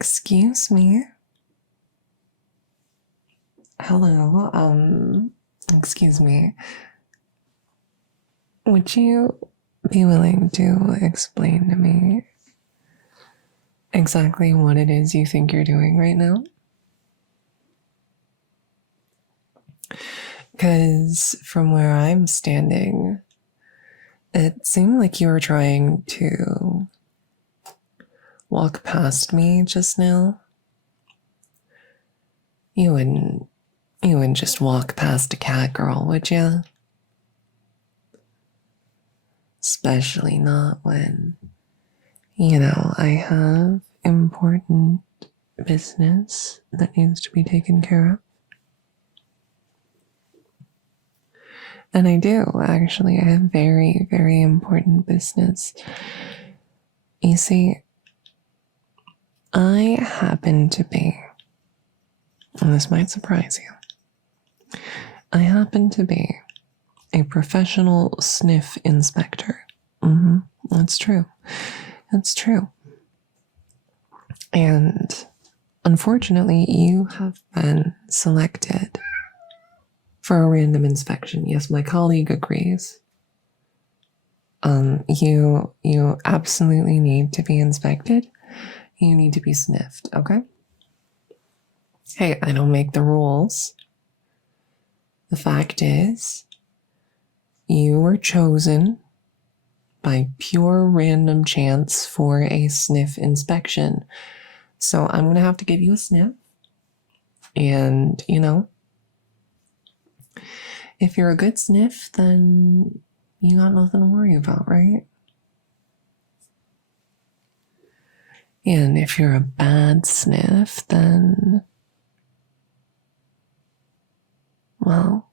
Excuse me. Hello, excuse me. Would you be willing to explain to me exactly what it is you think you're doing right now? Because from where I'm standing, it seemed like you were trying to walk past me just now. You wouldn't just walk past a cat girl, would you? Especially not when, I have important business that needs to be taken care of. And I do, actually. I have very, very important business. You see, I happen to be, and this might surprise you, I happen to be a professional sniff inspector. That's true. That's true. And unfortunately, you have been selected for a random inspection. Yes, my colleague agrees. You absolutely need to be inspected. You need to be sniffed, okay? Hey, I don't make the rules. The fact is, you were chosen by pure random chance for a sniff inspection. So I'm going to have to give you a sniff. And, if you're a good sniff, then you got nothing to worry about, right? And if you're a bad sniff, then, well,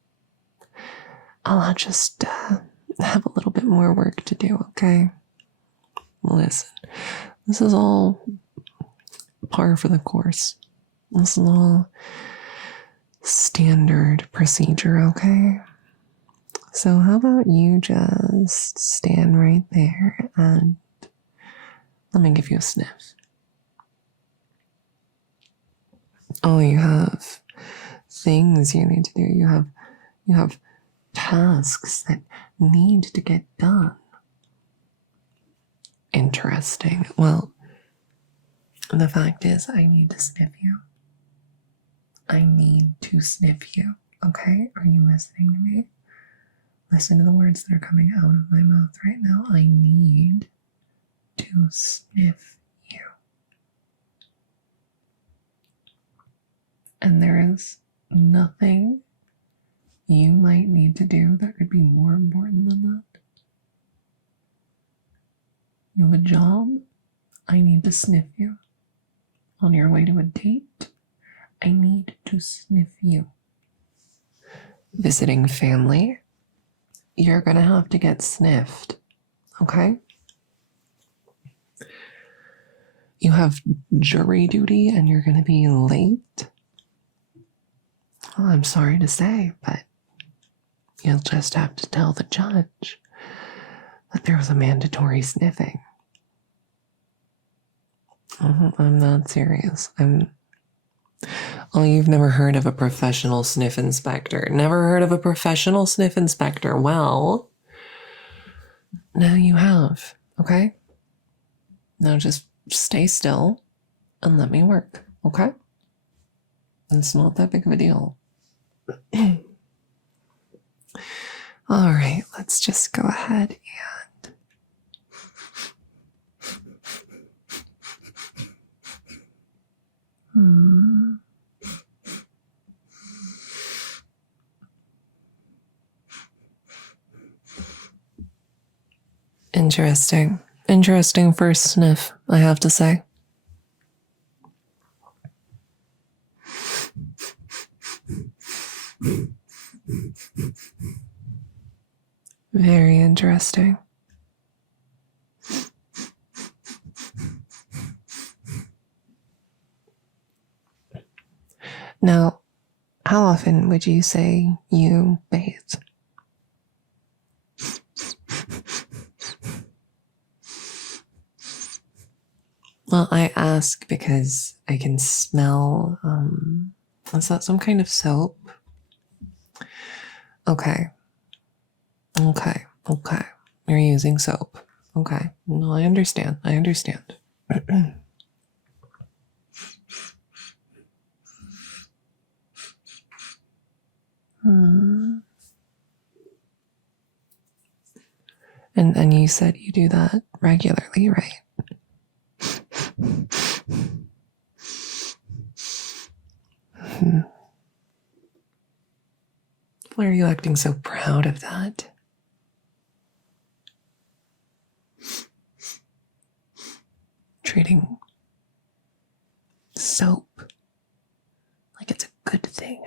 I'll just have a little bit more work to do, okay? Listen, this is all par for the course. This is all standard procedure, okay? So how about you just stand right there and let me give you a sniff. Oh, you have things you need to do. You have tasks that need to get done. Interesting. Well, the fact is, I need to sniff you. I need to sniff you, okay? Are you listening to me? Listen to the words that are coming out of my mouth right now. I need to sniff you. And there is nothing you might need to do that could be more important than that. You have a job. I need to sniff you. On your way to a date, I need to sniff you. Visiting family, you're gonna have to get sniffed, okay? You have jury duty and you're gonna be late. Well, I'm sorry to say, but you'll just have to tell the judge that there was a mandatory sniffing. I'm not serious. Oh, you've never heard of a professional sniff inspector? Never heard of a professional sniff inspector? Well, now you have, okay? Now just stay still and let me work, okay? It's not that big of a deal. All right, let's just go ahead and Interesting. Interesting first sniff, I have to say. Very interesting. Now, how often would you say you bathe? Well, I ask because I can smell, is that some kind of soap? Okay. Okay. Okay. You're using soap. Okay. No, I understand. I understand. Hmm. And you said you do that regularly, right? Hmm. Why are you acting so proud of that? Treating soap like it's a good thing.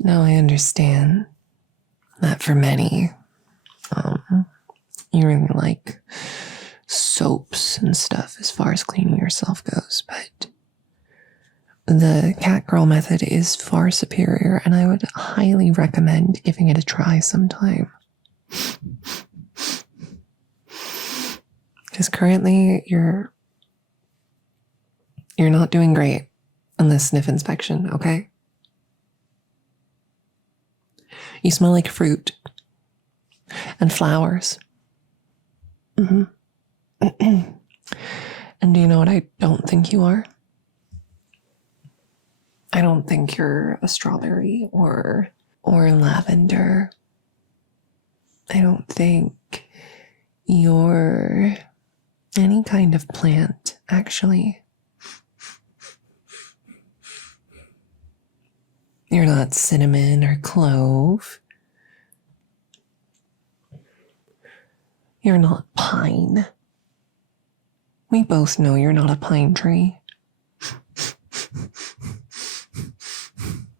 No, I understand that for many, you really like soaps and stuff as far as cleaning yourself goes, but the cat girl method is far superior, and I would highly recommend giving it a try sometime. Because currently you're not doing great on this sniff inspection, okay? You smell like fruit and flowers. Mm-hmm. And do you know what I don't think you are? I don't think you're a strawberry or lavender. I don't think you're any kind of plant, actually. You're not cinnamon or clove. You're not pine. We both know you're not a pine tree.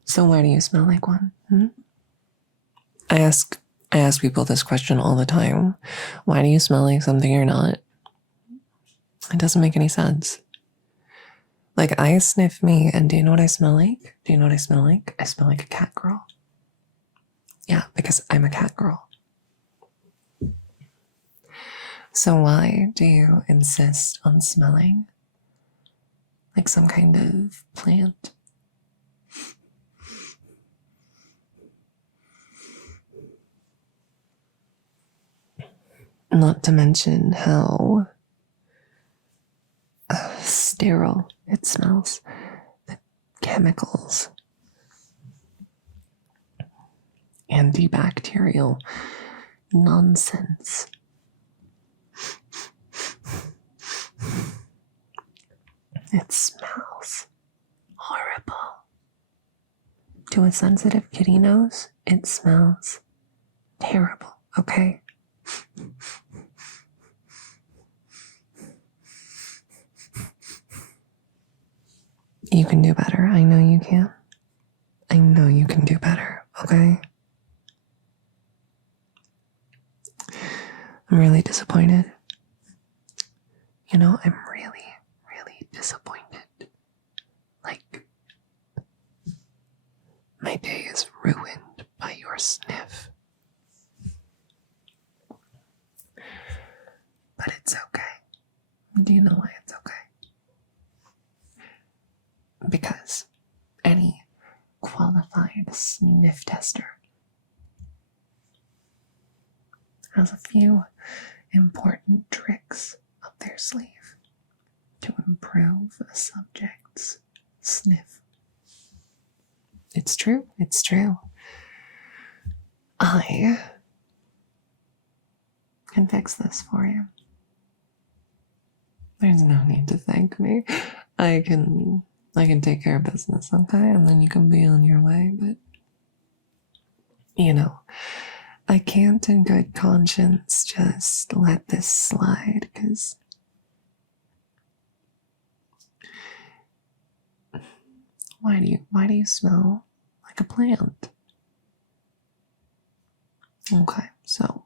So why do you smell like one? I ask people this question all the time. Why do you smell like something you're not? It doesn't make any sense. Like, I sniff me, and do you know what I smell like? Do you know what I smell like? I smell like a cat girl. Yeah, because I'm a cat girl. So why do you insist on smelling like some kind of plant? Not to mention how sterile it smells. The chemicals. Antibacterial nonsense. It smells horrible. To a sensitive kitty nose, it smells terrible, okay? You can do better. I know you can. I know you can do better, okay? I'm really disappointed. You know, I'm really, really disappointed. Like, my day is ruined by your sniff. But it's okay. Do you know why it's okay? Because any qualified sniff tester has a few important tricks up their sleeve to improve a subject's sniff. It's true. It's true. I can fix this for you. There's no need to thank me. I can take care of business, okay? And then you can be on your way, but you know, I can't in good conscience just let this slide, because why do you smell like a plant? Okay, so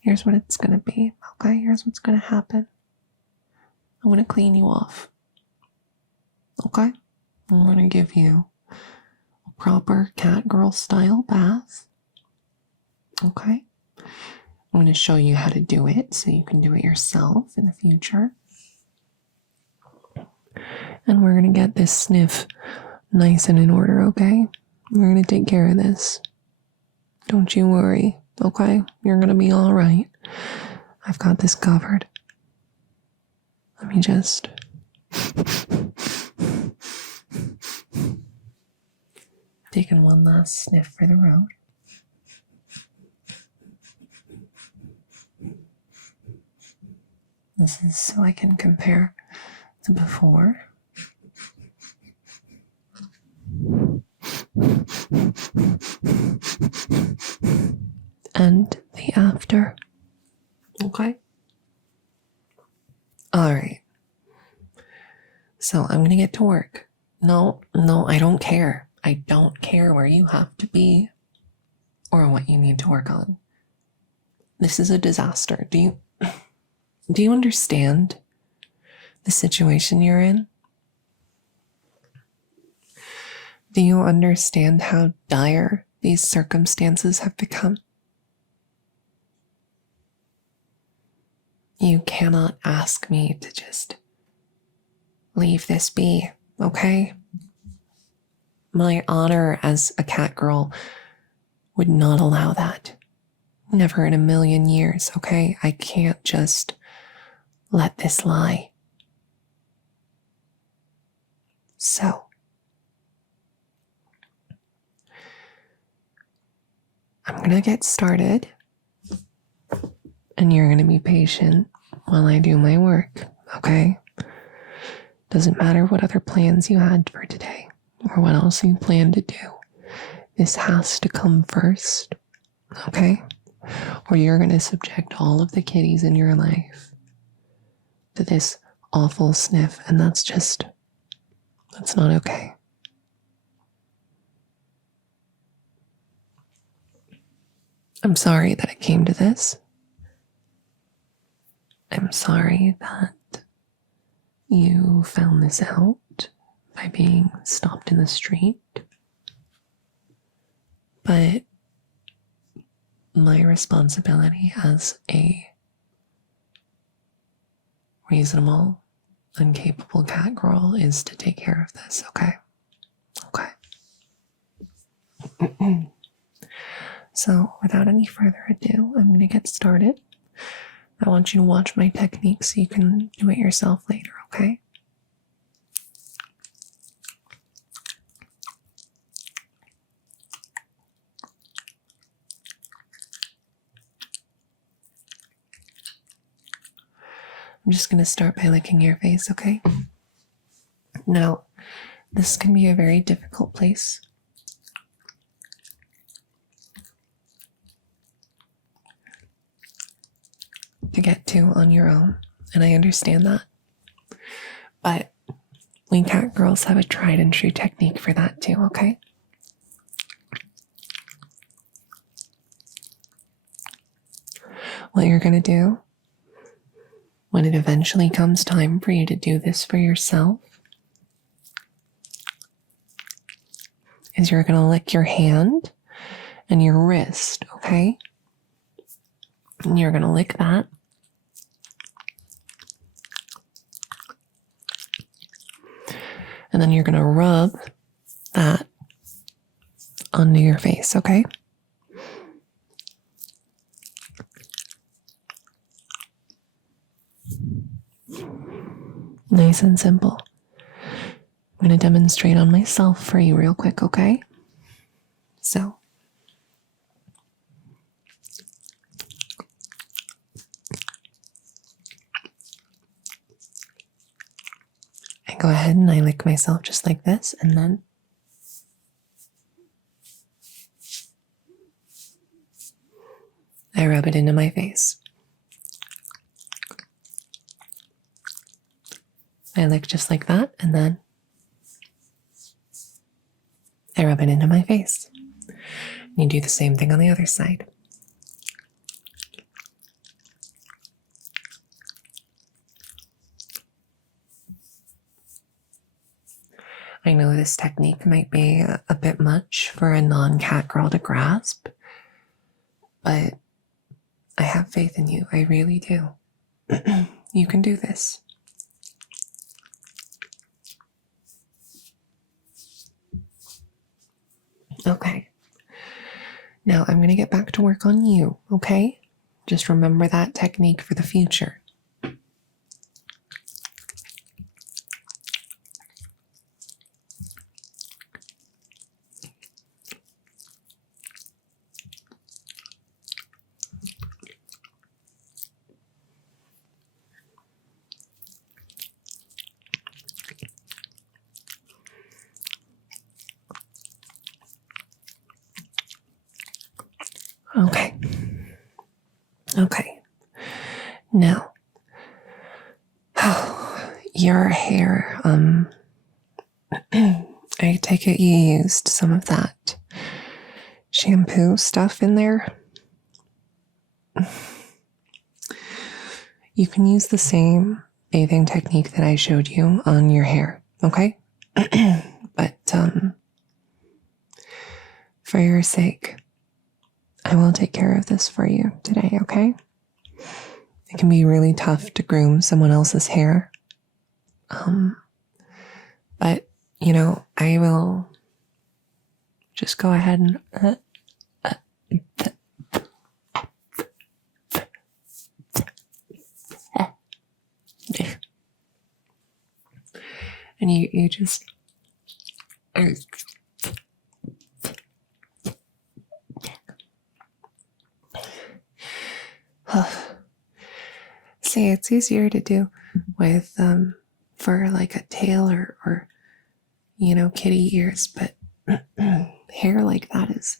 here's what it's gonna be, okay? Here's what's gonna happen. I'm going to clean you off. Okay? I'm going to give you a proper cat girl style bath. Okay? I'm going to show you how to do it so you can do it yourself in the future. And we're going to get this sniff nice and in order, okay? We're going to take care of this. Don't you worry, okay? You're going to be all right. I've got this covered. Let me just... Taking one last sniff for the road. This is so I can compare to before. And the after. Okay? Alright. So I'm gonna get to work. No, I don't care. I don't care where you have to be or what you need to work on. This is a disaster. Do you understand the situation you're in? Do you understand how dire these circumstances have become? You cannot ask me to just leave this be, okay? My honor as a cat girl would not allow that. Never in a million years, okay? I can't just let this lie. So, I'm gonna get started, and you're gonna be patient while I do my work, okay? Doesn't matter what other plans you had for today or what else you plan to do. This has to come first, okay? Or you're gonna subject all of the kitties in your life to this awful sniff, and that's not okay. I'm sorry that it came to this. I'm sorry that you found this out by being stopped in the street. But my responsibility as a reasonable and capable cat girl is to take care of this, okay? Okay. So, without any further ado, I'm going to get started. I want you to watch my technique so you can do it yourself later, okay? I'm just going to start by licking your face, okay? Now, this can be a very difficult place to get to on your own, and I understand that. But we cat girls have a tried and true technique for that too, okay? What you're gonna do when it eventually comes time for you to do this for yourself is you're gonna lick your hand and your wrist, okay? And you're gonna lick that. And then you're gonna rub that onto your face, okay? Nice and simple. I'm going to demonstrate on myself for you real quick, okay? So, I go ahead and I lick myself just like this, and then I rub it into my face. I lick just like that, and then I rub it into my face. And you do the same thing on the other side. I know this technique might be a bit much for a non-cat girl to grasp, but I have faith in you. I really do. You can do this. Okay. Now I'm going to get back to work on you, okay? Just remember that technique for the future. Okay. Okay. Now, your hair, I take it you used some of that shampoo stuff in there. You can use the same bathing technique that I showed you on your hair, okay? But for your sake, I will take care of this for you today, okay? It can be really tough to groom someone else's hair. But, you know, I will just go ahead and and you just see, it's easier to do with for like a tail or you know, kitty ears, but hair like that is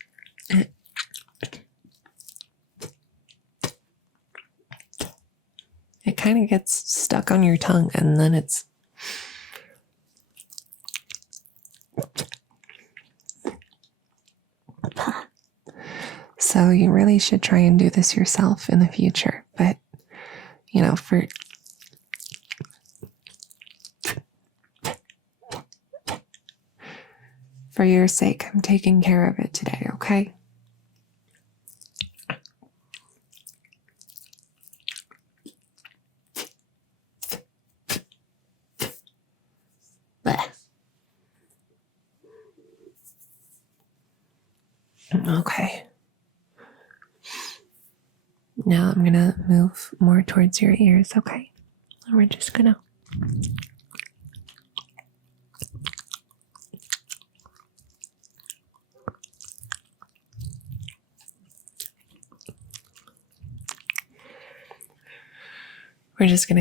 it kind of gets stuck on your tongue, and then it's so you really should try and do this yourself in the future. But you know, for your sake, I'm taking care of it today, okay? Okay. Now I'm gonna move more towards your ears, okay? And we're just gonna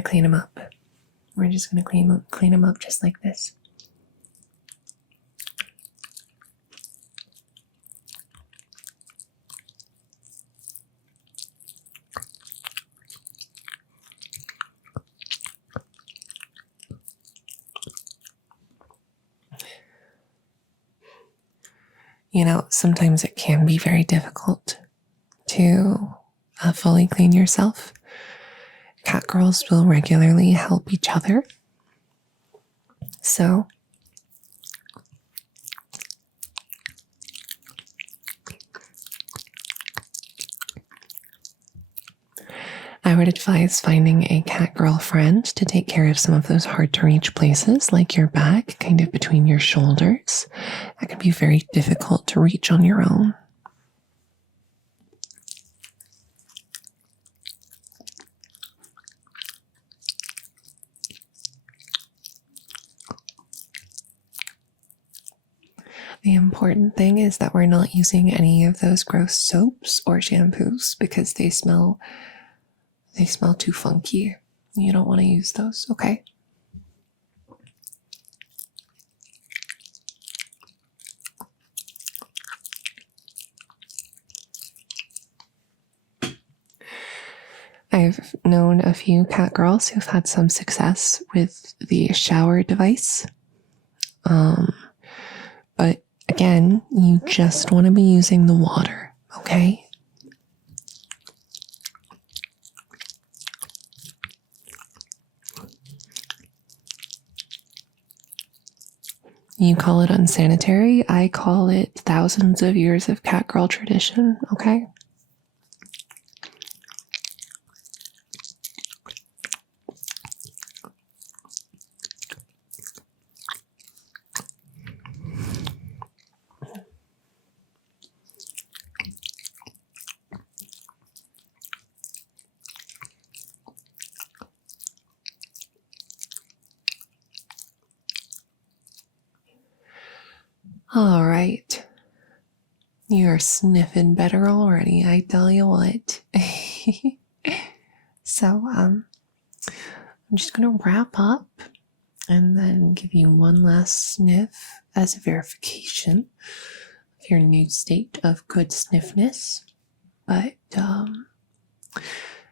clean them up. We're just gonna clean them up just like this. You know, sometimes it can be very difficult to fully clean yourself. Cat girls will regularly help each other. So, I would advise finding a cat girl friend to take care of some of those hard to reach places, like your back, kind of between your shoulders. That can be very difficult to reach on your own. The important thing is that we're not using any of those gross soaps or shampoos because they smell too funky. You don't want to use those, okay? I've known a few cat girls who've had some success with the shower device. But again, you just want to be using the water, okay? You call it unsanitary. I call it thousands of years of cat girl tradition, okay? All right. You're sniffing better already, I tell you what. So, I'm just gonna wrap up and then give you one last sniff as a verification of your new state of good sniffness. But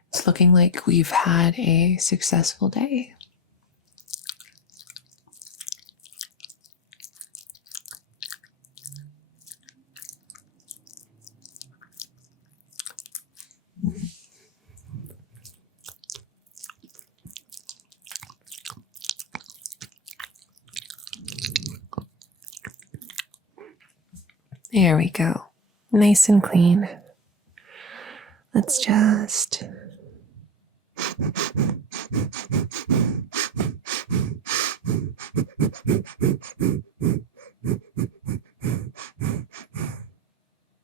it's looking like we've had a successful day. There we go. Nice and clean. Let's just...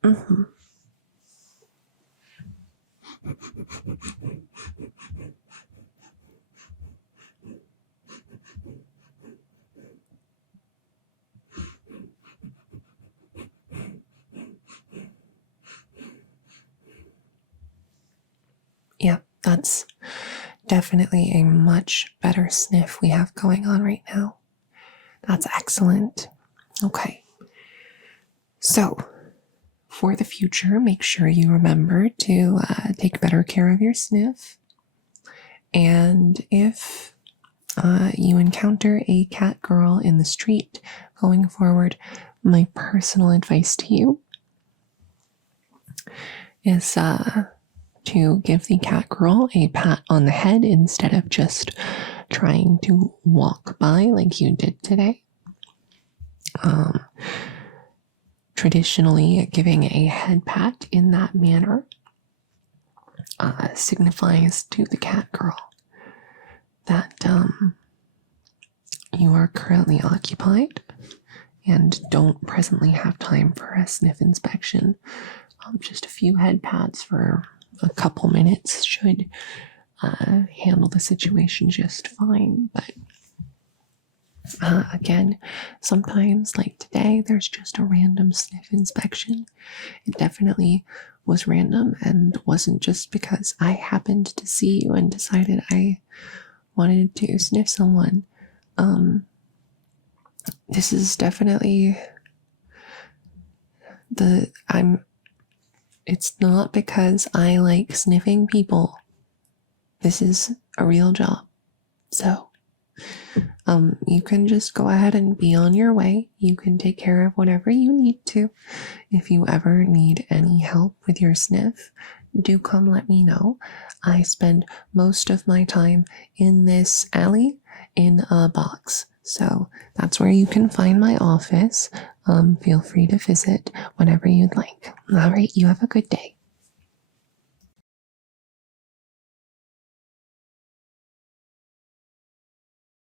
Mm-hmm. Yep, that's definitely a much better sniff we have going on right now. That's excellent. Okay. So, for the future, make sure you remember to take better care of your sniff. And if you encounter a cat girl in the street going forward, my personal advice to you is to give the cat girl a pat on the head instead of just trying to walk by like you did today. Traditionally, giving a head pat in that manner signifies to the cat girl that you are currently occupied and don't presently have time for a sniff inspection. Just a few head pats for a couple minutes should handle the situation just fine. But again, sometimes, like today, there's just a random sniff inspection. It definitely was random and wasn't just because I happened to see you and decided I wanted to sniff someone. This is definitely it's not because I like sniffing people. This is a real job. So, you can just go ahead and be on your way. You can take care of whatever you need to. If you ever need any help with your sniff, do come let me know. I spend most of my time in this alley in a box. So that's where you can find my office. Feel free to visit whenever you'd like. All right, you have a good day.